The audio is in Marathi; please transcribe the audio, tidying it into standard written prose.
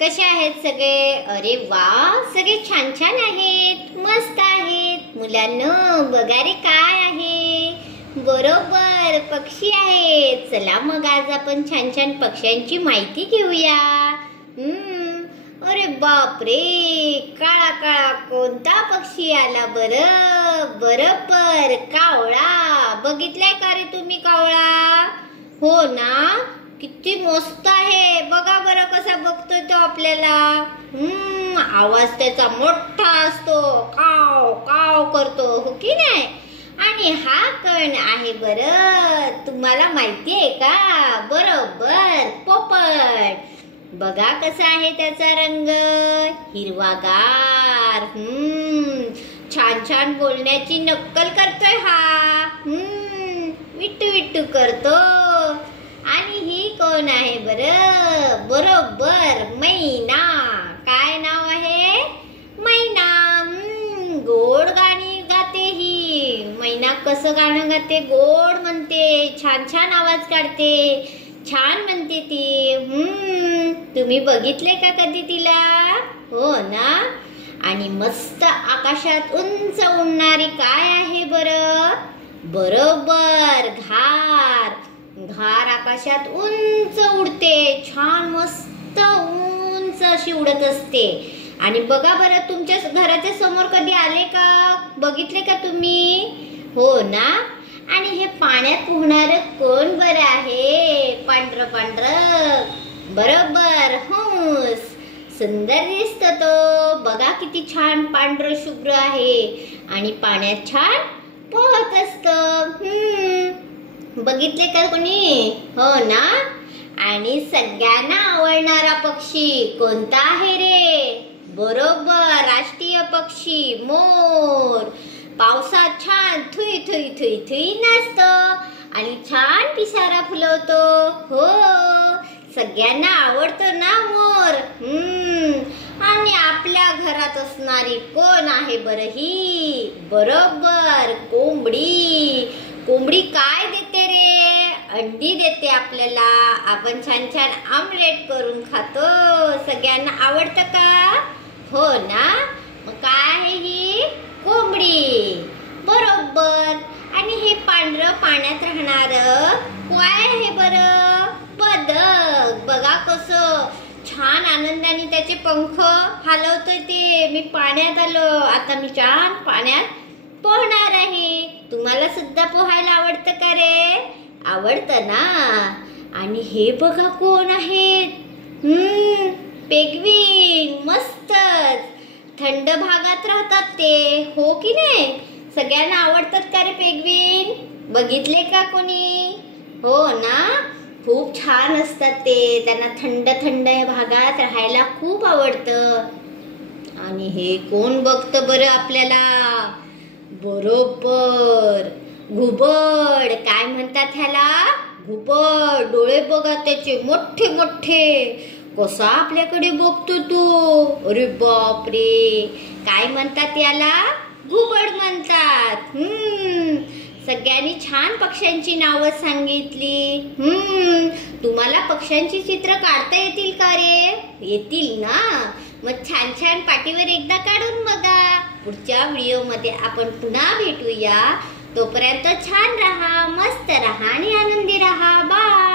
कसे आहेत सगळे? अरे वा, सगळे छान छान आहेत, मस्त आहेत. मुलांनो बघा रे काय आहे, बरोबर पक्षी आहेत. चला मग आज आपण छान छान पक्ष्यांची माहिती घेऊया. अरे बाप रे, काळा काळा कोणता पक्षी आला बरं? बरोबर कावळा. बघितलाय का रे तुम्ही कावळा? हो ना, किती मस्त आहे. बघा बरं कसा बघतोय तो आपल्याला. आवाज त्याचा मोठा असतो, काव काव करतो, हो की नाही? आणि हा कोण आहे बरं, तुम्हाला माहिती आहे का? बरोबर पोपट. बघा कसा आहे त्याचा रंग, हिरवागार. छान छान बोलण्याची नक्कल करतोय हा. विट्टू विट्टू करतो. आणि ही कोण आहे बरं? बरोबर मैना. काय नाव आहे? मैना. गोड गाणी गाते ही मैना. कसं गाणं गाते? गोड म्हणते, छान छान आवाज काढते, छान म्हणते ती. तुम्ही बघितले का कधी तिला? हो ना. आणि मस्त आकाशात उंच उडणारी काय आहे बरं? बरोबर घार. घार आकाशात उंच उडते, छान मस्त उंच अशी उडत असते. आणि बघा बरं, तुमच्या घराच्या समोर कधी आले का? बघितले का तुम्ही? हो ना. आणि हे पाण्यात पोहणार कोण बरं आहे? पांढरं पांढरं. बरोबर हंस. सुंदर दिसतो तो. बघा किती छान पांढरं शुभ्र आहे आणि पाण्यात छान पोहत असतं. बघितले का कोणी? हो ना. आणि सगळ्यांना आवडणारा पक्षी कोणता आहे रे? बरोबर राष्ट्रीय पक्षी मोर. पावसात छान थुई थुई थुई थुई नाचतो आणि छान पिसारा फुलवतो. हो, सगळ्यांना आवडतो ना मोर. आणि आपल्या घरात असणारी कोण आहे बरं ही? बरोबर कोंबडी. कोंबडी काय देते रे? अंडी देते आपल्याला. आपण छान छान आमलेट करून खातो. सगळ्यांना आवडतं का? हो ना. मग काय आहे ही? कोंबडी. बरोबर. आणि हे पांढरं पाण्यात राहणार काय आहे बरं? बदक. बघा कसं छान आनंदाने त्याचे पंख हलवतोय ते. मी पाण्यात आलो, आता मी छान पाण्यात पोहणार आहे. तुम्हाला सुद्धा पोहायला आवडतं का रे? आवडतं ना. आणि हे बघा कोण आहेत? पेंग्विन. मस्तच. थंड भागात राहतात ते, हो की नाही? सगळ्यांना आवडतात का रे पेंग्विन? बघितले का कोणी? हो ना. खूप छान असतात ते. त्यांना थंड थंड भागात राहायला खूप आवडतं. आणि हे कोण बघतं बरं आपल्याला? बरोबर घुबड. काय म्हणतात ह्याला? घुबड. डोळे बघा त्याचे मोठे मोठे. कसा आपल्याकडे बघतो तो. अरे बाप रे. काय म्हणतात याला? घुबड म्हणतात. सगळ्यांनी छान पक्ष्यांची नावं सांगितली. तुम्हाला पक्ष्यांची चित्र काढता येतील का रे? येतील ना. मग छान छान पाटीवर एकदा काढून बघा. पुढच्या व्हिडिओ मध्ये आपण पुन्हा भेटूया. तोपर्यंत छान राहा, मस्त राहा आणि आनंदी राहा. बाय.